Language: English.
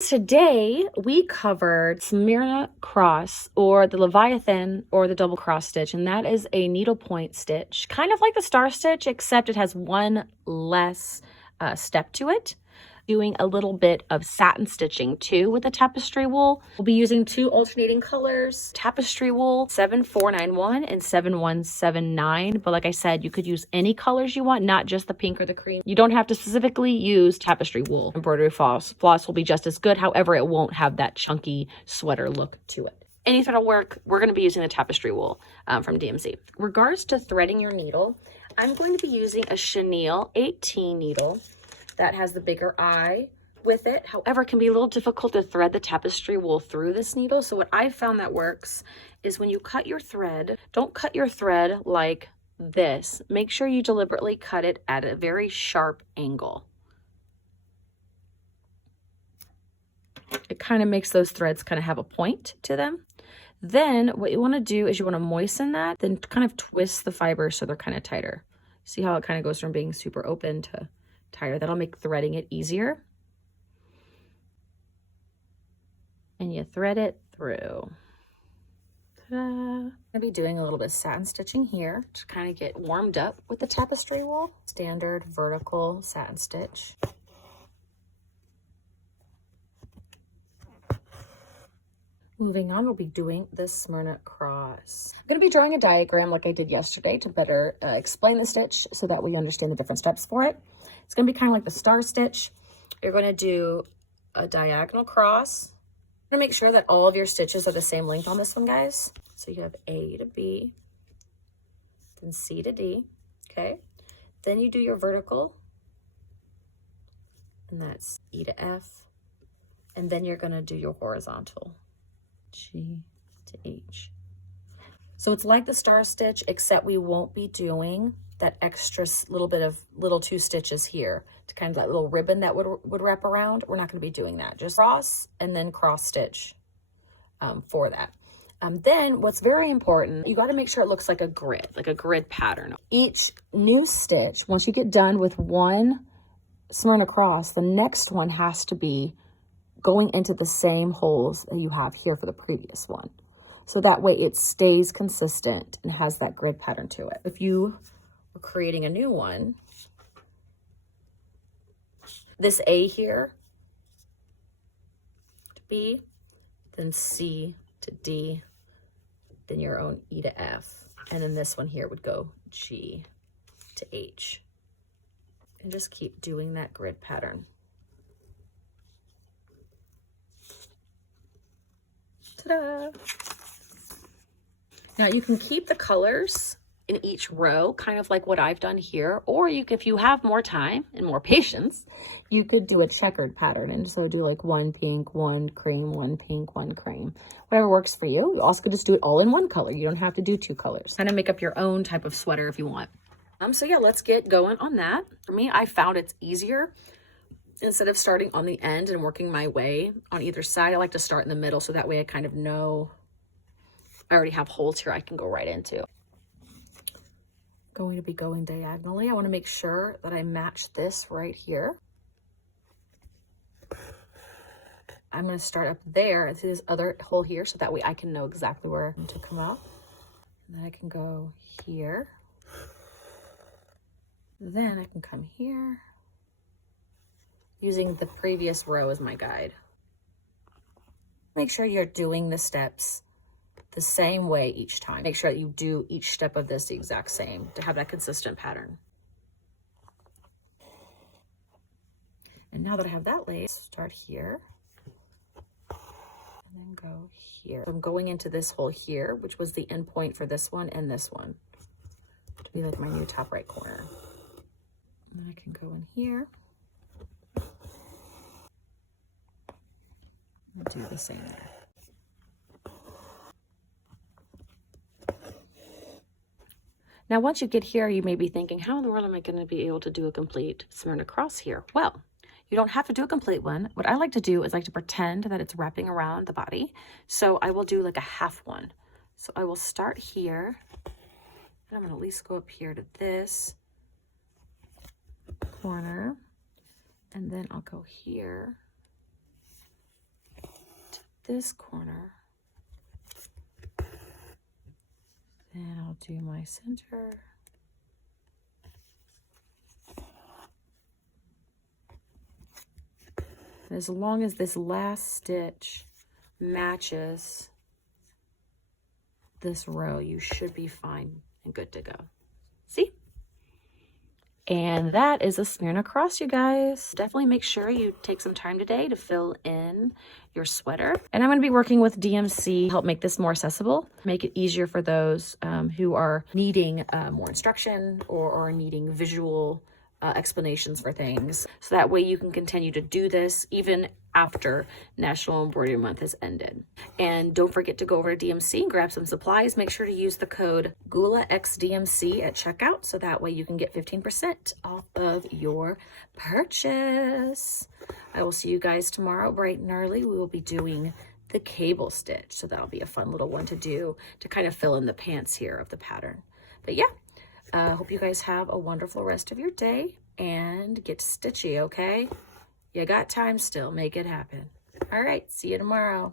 Today we covered Smyrna Cross, or the Leviathan, or the double cross stitch, and that is a needlepoint stitch, kind of like the star stitch, except it has one less step to it. Doing a little bit of satin stitching too with the tapestry wool. We'll be using two alternating colors, tapestry wool 7491 and 7179. But like I said, you could use any colors you want, not just the pink or the cream. You don't have to specifically use tapestry wool. Embroidery floss will be just as good. However, it won't have that chunky sweater look to it. Any thread will work. We're going to be using the tapestry wool from DMC. Regards to threading your needle, I'm going to be using a chenille 18 needle that has the bigger eye with it. However, it can be a little difficult to thread the tapestry wool through this needle. So what I've found that works is when you cut your thread, don't cut your thread like this. Make sure you deliberately cut it at a very sharp angle. It kind of makes those threads kind of have a point to them. Then what you want to do is you want to moisten that, then kind of twist the fibers so they're kind of tighter. See how it kind of goes from being super open to tighter? That'll make threading it easier. And you thread it through. Ta-da! I'm gonna be doing a little bit of satin stitching here to kind of get warmed up with the tapestry wool. Standard vertical satin stitch. Moving on, we'll be doing the Smyrna Cross. I'm going to be drawing a diagram like I did yesterday to better explain the stitch so that we understand the different steps for it. It's going to be kind of like the star stitch. You're going to do a diagonal cross. You're going to make sure that all of your stitches are the same length on this one, guys. So you have A to B, then C to D, okay? Then you do your vertical, and that's E to F. And then you're going to do your horizontal. G to H. So it's like the star stitch, except we won't be doing that extra little bit of little 2 stitches here to kind of that little ribbon that would wrap around. We're not going to be doing that. Just cross and then cross stitch for that. Then what's very important, you got to make sure it looks like a grid pattern. Each new stitch, once you get done with one Smyrna cross, the next one has to be going into the same holes that you have here for the previous one. So that way it stays consistent and has that grid pattern to it. If you were creating a new one, this A here to B, then C to D, then your own E to F. And then this one here would go G to H. And just keep doing that grid pattern. Ta-da! Now you can keep the colors in each row, kind of like what I've done here, or if you have more time and more patience, you could do a checkered pattern. And so do like 1 pink, 1 cream, 1 pink, 1 cream, whatever works for you. You also could just do it all in one color. You don't have to do 2 colors. Kind of make up your own type of sweater if you want. So yeah, let's get going on that. For me, I found it's easier. Instead of starting on the end and working my way on either side, I like to start in the middle so that way I kind of know I already have holes here I can go right into. Going to be going diagonally. I want to make sure that I match this right here. I'm going to start up there and see this other hole here so that way I can know exactly where to come out. And then I can go here. Then I can come here, using the previous row as my guide. Make sure you're doing the steps the same way each time. Make sure that you do each step of this the exact same to have that consistent pattern. And now that I have that laid, start here and then go here. I'm going into this hole here, which was the end point for this one and this one, to be like my new top right corner. And then I can go in here. Do the same there. Now, once you get here, you may be thinking, how in the world am I going to be able to do a complete Smyrna cross here? Well, you don't have to do a complete one. What I like to do is like to pretend that it's wrapping around the body. So I will do like a half one. So I will start here. And I'm going to at least go up here to this corner. And then I'll go here this corner. Then I'll do my center. And as long as this last stitch matches this row, you should be fine and good to go. See? And that is a Smyrna cross, you guys. Definitely make sure you take some time today to fill in your sweater. And I'm going to be working with DMC to help make this more accessible, make it easier for those who are needing more instruction or needing visual explanations for things. So that way you can continue to do this even after National Embroidery Month has ended. And don't forget to go over to DMC and grab some supplies. Make sure to use the code GULAXDMC at checkout, so that way you can get 15% off of your purchase. I will see you guys tomorrow bright and early. We will be doing the cable stitch, so that'll be a fun little one to do to kind of fill in the pants here of the pattern. But yeah, hope you guys have a wonderful rest of your day and get stitchy, okay? You got time still. Make it happen. All right, see you tomorrow.